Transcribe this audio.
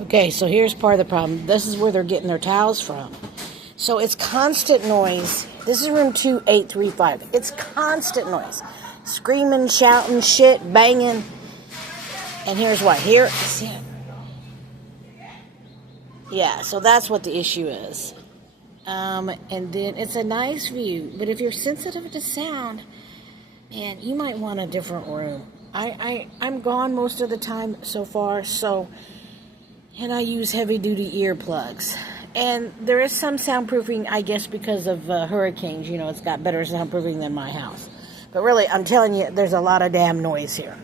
Okay, so here's part of the problem. This is where they're getting their towels from. So it's constant noise. This is room 2835. It's constant noise. Screaming, shouting, shit, banging. And here's what. Here, see it? Yeah, so that's what the issue is. And then it's a nice view. But if you're sensitive to sound, man, you might want a different room. I'm gone most of the time so far, and I use heavy-duty earplugs. And there is some soundproofing, I guess, because of hurricanes. You know, it's got better soundproofing than my house. But really, I'm telling you, there's a lot of damn noise here.